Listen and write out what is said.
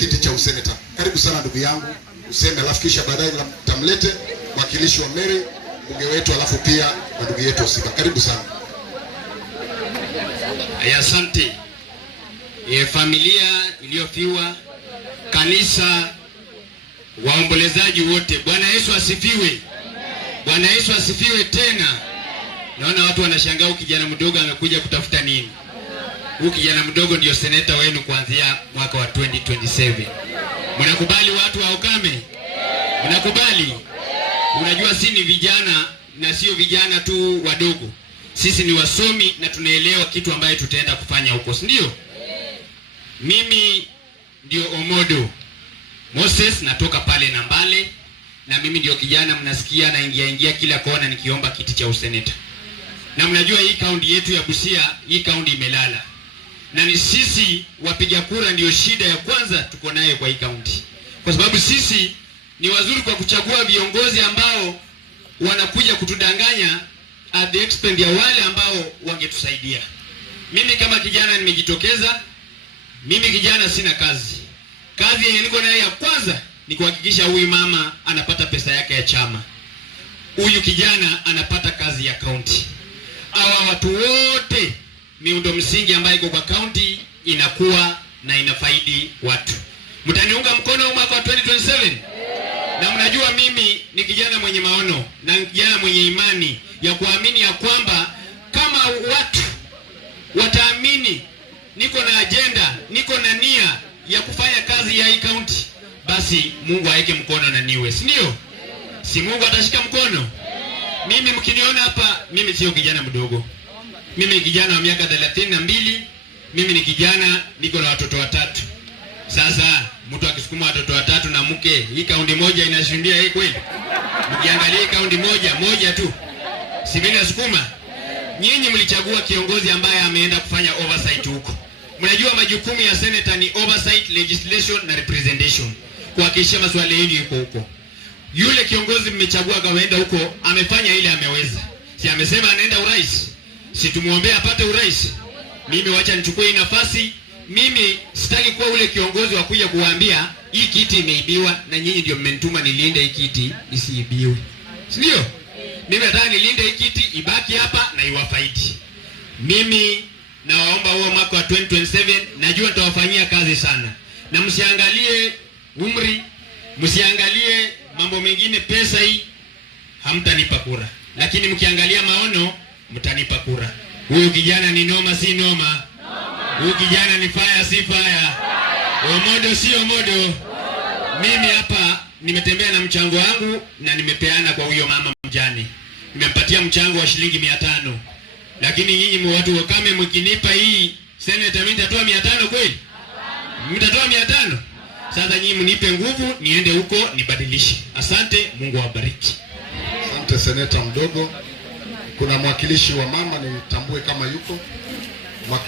kiti cha useneta. Karibu sana ndugu yangu, useme alafu kisha baadaye tamlete mwakilishi wa Mary mbunge wetu, alafu pia na ndugu yetu Osika. Karibu sana. Asante. Familia iliyofiwa, kanisa, waombolezaji wote, Bwana Yesu asifiwe. Bwana Yesu asifiwe tena. Naona watu wanashangaa kijana mdogo amekuja kutafuta nini? Huyu kijana mdogo ndio seneta wenu kuanzia mwaka wa 2027. Mnakubali watu wa Ukame? Mnakubali? Unajua sisi ni vijana na sio vijana tu wadogo. Sisi ni wasomi na tunaelewa kitu ambaye tutaenda kufanya huko, si ndio? Mimi ndio Omodo Moses, natoka pale Nambale, na mimi ndio kijana mnasikia na ingia kila kona nikiomba kiti cha useneta. Na mnajua hii kaunti yetu ya Busia, hii kaunti imelala. Na ni sisi wapiga kura ndio shida ya kwanza tuko naye kwa hii kaunti. Kwa sababu sisi ni wazuri kwa kuchagua viongozi ambao wanakuja kutudanganya at the expense ya wale ambao wangetusaidia. Mimi kama kijana nimejitokeza. Mimi kijana sina kazi. Kazi yenye niko nayo ya kwanza ni kuhakikisha huyu mama anapata pesa yake ya chama. Huyu kijana anapata kazi ya kaunti. Hawa watu wote miundo msingi ambayo iko kwa kaunti inakuwa na inafaidi watu. Mtaniunga mkono mwaka wa 2027? Na mnajua mimi ni kijana mwenye maono na kijana mwenye imani ya kuamini ya kwamba kama watu wataamini niko na agenda, niko na nia ya kufanya kazi ya hii kaunti, basi Mungu aeke mkono na niwe, si ndio? Si Mungu atashika mkono? Mimi mkiniona hapa, mimi sio kijana mdogo. Mimi ni kijana wa miaka 32. Mimi ni kijana, niko na watoto 3. Sasa mtu akisukuma watoto 3 na mke, hii kaunti moja inashindia hii kweli? Mkiangalia kaunti moja tu, si mimi nasukuma? Nyinyi mlichagua kiongozi ambaye ameenda kufanya oversight huko. Mnajua majukumu ya senator ni oversight, legislation na representation. Kuhakikisha masuala yenu yako huko. Yule kiongozi mmechagua akaenda huko, amefanya ile ameweza. Si amesema anaenda urais? Si tumuombea apate urais? Mimi wacha nichukue hii nafasi. Mimi sitaki kuwa ule kiongozi wa kuja kuwaambia hii kiti imeibiwa na nyinyi ndio mmenituma nilinde hii kiti isiibiwe. Si ndio? Mimi nataka nilinde hii kiti ibaki hapa na iwafaidi. Mimi nawaomba huo mwaka wa 2027 najua nitawafanyia kazi sana. Na msiangalie umri, msiangalie mambo mengine, pesa hii hamtanipa kura. Lakini mkiangalia maono mtanipa kura. Huyu kijana ni noma si noma? Huyu kijana ni fire si fire? Omodo si Omodo? Mimi hapa nimetembea na mchango wangu na nimepeana kwa huyo mama mjane. Nimempatia mchango wa shilingi 500. Lakini nyinyi watu wa Ukame mkinipa hii senator mimi nitatoa 500 kweli? Mtatoa 500? Sasa nyinyi mnipe nguvu niende huko nibadilishe. Asante, Mungu awabariki. Asante seneta mdogo. Kuna mwakilishi wa mama nitambue kama yuko. Mwakilishi